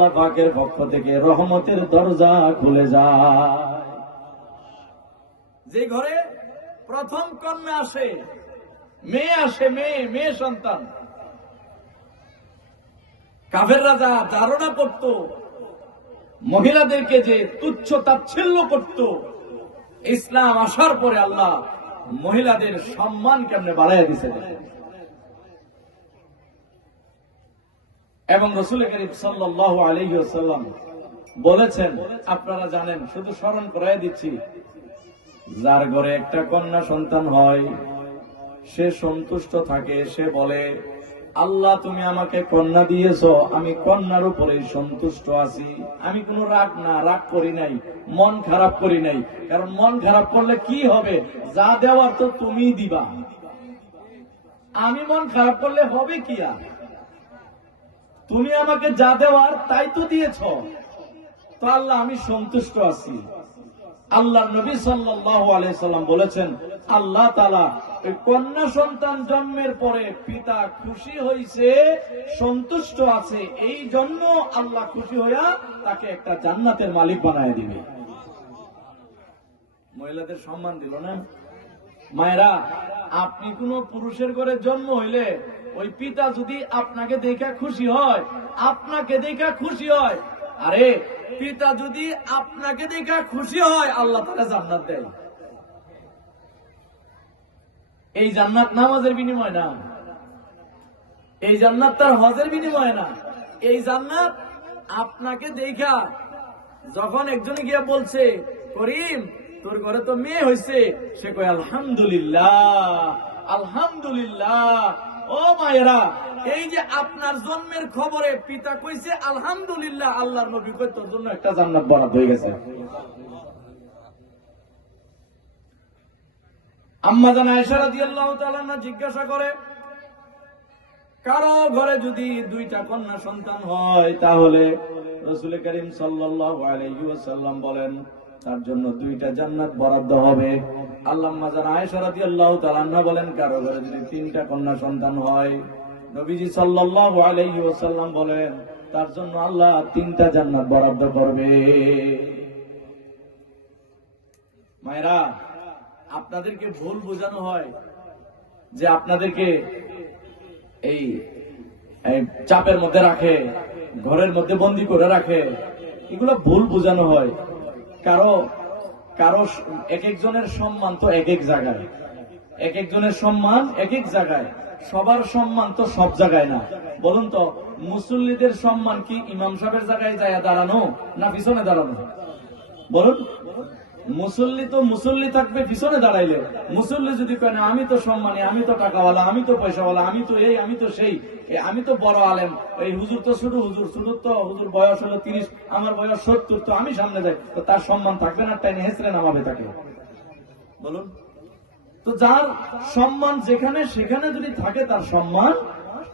আল্লাহ পাকের পক্ষ থেকে রহমতের দরজা খুলে যায়। যে ঘরে প্রথম কন্যা আসে, মেয়ে আসে, মেয়ে সন্তান, কাফেররা যা ধারণা করত, মহিলাদেরকে যে তুচ্ছ তাচ্ছিল্য করত, ইসলাম আসার পরে আল্লাহ মহিলাদের সম্মান কেমনে বাড়াইয়া দিছে। এবং রাসূল করিম সাল্লাল্লাহু আলাইহি ওয়াসাল্লাম বলেছেন, আপনারা জানেন, শুধু স্মরণ করাই দিচ্ছি, যার ঘরে একটা কন্যা সন্তান হয় সে সন্তুষ্ট থাকে, সে বলে, আল্লাহ তুমি আমাকে কন্যা দিয়েছো, আমি কন্যার উপরেই সন্তুষ্ট আছি, আমি কোনো রাগ করি নাই, মন খারাপ করি নাই। কারণ মন খারাপ করলে কি হবে, যা দেওয়ার তো তুমিই দিবা, আমি মন খারাপ করলে হবে কি? আর তুমি আমাকে যা দেওয়ার তাই তো দিয়েছ, তো আল্লাহ আমি সন্তুষ্ট আছি। আল্লাহর নবী সাল্লাল্লাহু আলাইহি সাল্লাম বলেছেন, আল্লাহ তাআলা এই কন্যা সন্তান জন্মের পরে পিতা খুশি হইছে, সন্তুষ্ট আছে, এই জন্য আল্লাহ খুশি হইয়া তাকে একটা জান্নাতের মালিক বানায় দিবে। মহিলাদের সম্মান দিল না? মায়েরা, আপনি কোন পুরুষের ঘরে জন্ম হইলে ওই পিতা যদি আপনাকে দেখা খুশি হয়, আপনাকে দেখা খুশি হয়, আরে পিতা যদি আপনাকে দেখা খুশি হয়, আল্লাহ তাআলা জান্নাত দেয়। এই জান্নাত নামাজের বিনিময় না, এই জান্নাত তার হজের বিনিময় না, এই জান্নাত আপনাকে দেখা যখন একজনে গিয়া বলছে, করিম তোর ঘরে তো মেয়ে হয়েছে, সে কয় আলহামদুলিল্লাহ, আলহামদুলিল্লাহ। ও মায়েরা, এই যে আপনার জন্মের খবরে পিতা কইছে আলহামদুলিল্লাহ, আল্লাহর নবী কই তোর জন্য একটা জান্নাত বরাদ্দ হয়ে গেছে। আম্মা জান আয়েশা রাদিয়াল্লাহু তাআলা আনহা জিজ্ঞাসা করে, কারো ঘরে যদি দুইটা কন্যা সন্তান হয়, তাহলে রাসূল করিম সাল্লাল্লাহু আলাইহি ওয়াসাল্লাম বলেন তার জন্য দুইটা জান্নাত বরাদ্দ হবে। আম্মা জান আয়েশা রাদিয়াল্লাহু তাআলা আনহা বলেন, কারো ঘরে যদি তিনটা কন্যা সন্তান হয়, নবীজি সাল্লাল্লাহু আলাইহি ওয়াসাল্লাম বলেন তার জন্য আল্লাহ তিনটা জান্নাত বরাদ্দ করবে। মায়েরা, আপনাদেরকে ভুল বোঝানো হয় যে আপনাদেরকে এই চাপের মধ্যে রাখে, ঘরের মধ্যে বন্দি করে রাখে, এগুলো ভুল বোঝানো হয়। কারো এক একজনের সম্মান তো এক এক জায়গায়, এক একজনের সম্মান এক এক জায়গায়, সবার সম্মান তো সব জায়গায় না। বলুন তো, মুসল্লিদের সম্মান কি ইমাম সাহেবের জায়গায় যায় দাঁড়ানো না পিছনে দাঁড়ানো? বলুন, মুসল্লি তো মুসল্লি থাকবে পিছনে দাঁড়াইলে। মুসল্লি যদি কেন আমি তো সম্মানী, আমি তো টাকাওয়ালা, আমি তো পয়সাওয়ালা, আমি তো এই, আমি তো সেই, আমি তো বড় আলেম, এই হুজুর তো ছোট হুজুর, তো হুজুর বয়স হলো 30, আমার বয়স 70, তো আমি সামনে যাই, তো তার সম্মান থাকবে না? টাইনে হেসড়ে নামাবে তাকে? বলুন তো, যার সম্মান যেখানে সেখানে যদি থাকে, তার সম্মান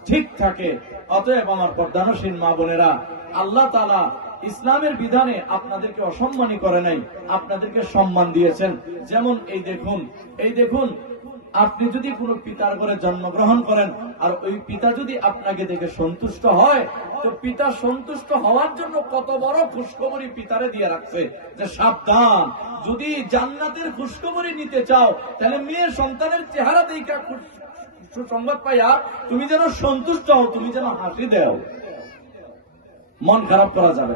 ঠিক থাকে। অতএব আমার পর্দানশীল মা বোনেরা, আল্লাহ তাআলা ইসলামের বিধানে আপনাদেরকে অসম্মানী করে নাই, আপনাদেরকে সম্মান দিয়েছেন। যেমন এই দেখুন, আপনি যদি কোনো পিতার ঘরে জন্মগ্রহণ করেন, আর ওই পিতা যদি আপনাকে দেখে সন্তুষ্ট হয়, তো পিতা সন্তুষ্ট হওয়ার জন্য কত বড় খুশখবরি পিতারে দিয়ে রাখছে, যে সাবধান, যদি জান্নাতের খুশখবরি নিতে চাও, তাহলে মেয়ের সন্তানের চেহারা দেখা সুসংবাদ পাইয়া তুমি যেন সন্তুষ্ট হও, তুমি যেন হাসি দেও, মন খারাপ করা যাবে।